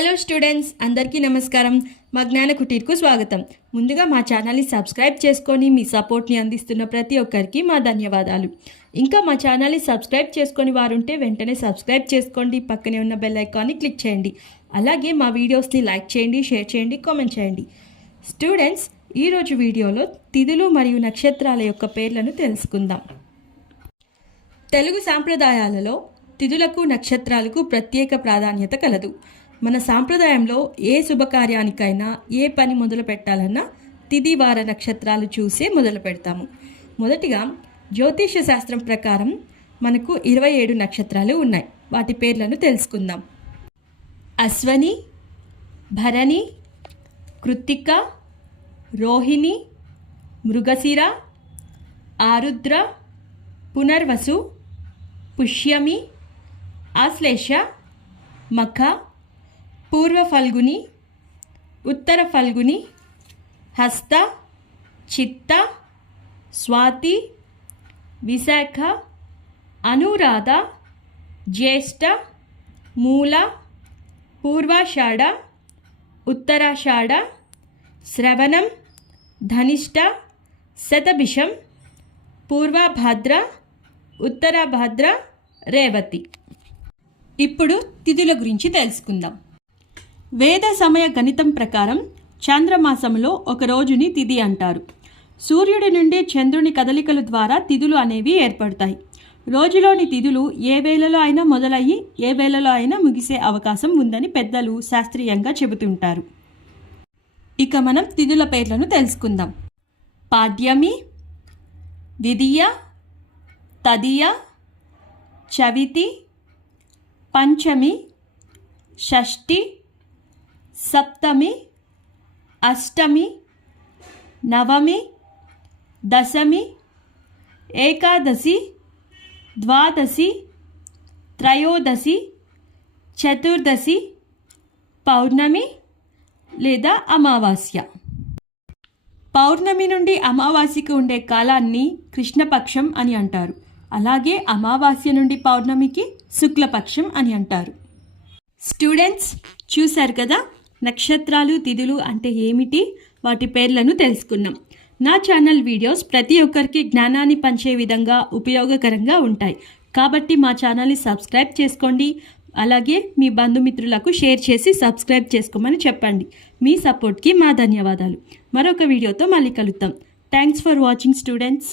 Hello students అందరికీ నమస్కారం. మా జ్ఞాన కుటీర్కు స్వాగతం. ముందుగా మా ఛానల్ని సబ్స్క్రైబ్ చేసుకొని మీ సపోర్ట్ని అందిస్తున్న ప్రతి ఒక్కరికి మా ధన్యవాదాలు. ఇంకా మా ఛానల్ని సబ్స్క్రైబ్ చేసుకొని వారుంటే వెంటనే సబ్స్క్రైబ్ చేసుకోండి పక్కనే ఉన్న బెల్ ఐకాన్ని క్లిక్ చేయండి. అలాగే మా వీడియోస్ని లైక్ చేయండి షేర్ చేయండి కామెంట్ చేయండి. స్టూడెంట్స్ ఈరోజు వీడియోలో తిథులు మరియు నక్షత్రాల యొక్క పేర్లను తెలుసుకుందాం. తెలుగు సాంప్రదాయాలలో తిథులకు నక్షత్రాలకు ప్రత్యేక ప్రాధాన్యత కలదు. మన సాంప్రదాయంలో ఏ శుభకార్యానికైనా ఏ పని మొదలు పెట్టాలన్నా తిథి వార నక్షత్రాలు చూసే మొదలు పెడతాము. మొదటిగా జ్యోతిష శాస్త్రం ప్రకారం మనకు ఇరవై ఏడు నక్షత్రాలు ఉన్నాయి. వాటి పేర్లను తెలుసుకుందాం. అశ్వని భరణి కృత్తిక రోహిణి మృగశిర ఆరుద్ర పునర్వసు పుష్యమి ఆశ్లేష మఖ పూర్వ ఫల్గుని ఉత్తర ఫల్గుని హస్త చిత్త స్వాతి విశాఖ అనురాధ జ్యేష్ఠ మూల పూర్వాషాఢ ఉత్తరాషాఢ శ్రవణం ధనిష్ట శతభిషం పూర్వభాద్ర ఉత్తరభద్ర రేవతి. ఇప్పుడు తిథుల గురించి తెలుసుకుందాం. వేద సమయ గణితం ప్రకారం చాంద్రమాసంలో ఒక రోజుని తిథి అంటారు. సూర్యుడి నుండి చంద్రుని కదలికల ద్వారా తిథులు అనేవి ఏర్పడతాయి. రోజులోని తిథులు ఏ వేళలో అయినా మొదలయ్యి ఏ వేళలో అయినా ముగిసే అవకాశం ఉందని పెద్దలు శాస్త్రీయంగా చెబుతుంటారు. ఇక మనం తిథుల పేర్లను తెలుసుకుందాం. పాడ్యమి ద్వితీయ తదియ చవితి పంచమి షష్ఠి సప్తమి అష్టమి నవమి దశమి ఏకాదశి ద్వాదశి త్రయోదశి చతుర్దశి పౌర్ణమి లేదా అమావాస్య. పౌర్ణమి నుండి అమావాస్యకు ఉండే కాలాన్ని కృష్ణపక్షం అని అంటారు. అలాగే అమావాస్య నుండి పౌర్ణమికి శుక్లపక్షం అని అంటారు. స్టూడెంట్స్ చూశారు కదా? నక్షత్రాలు తిథులు అంటే ఏమిటి? వాటి పేర్లను తెలుసుకున్నాం నా ఛానల్ వీడియోస్ ప్రతి ఒక్కరికి జ్ఞానాన్ని పంచే విధంగా ఉపయోగకరంగా ఉంటాయి. కాబట్టి మా ఛానల్ని సబ్స్క్రైబ్ చేసుకోండి. అలాగే మీ బంధుమిత్రులకు షేర్ చేసి సబ్స్క్రైబ్ చేసుకోమని చెప్పండి. మీ సపోర్ట్కి మా ధన్యవాదాలు. మరొక వీడియోతో మళ్ళీ కలుద్దాం. Thanks for watching students.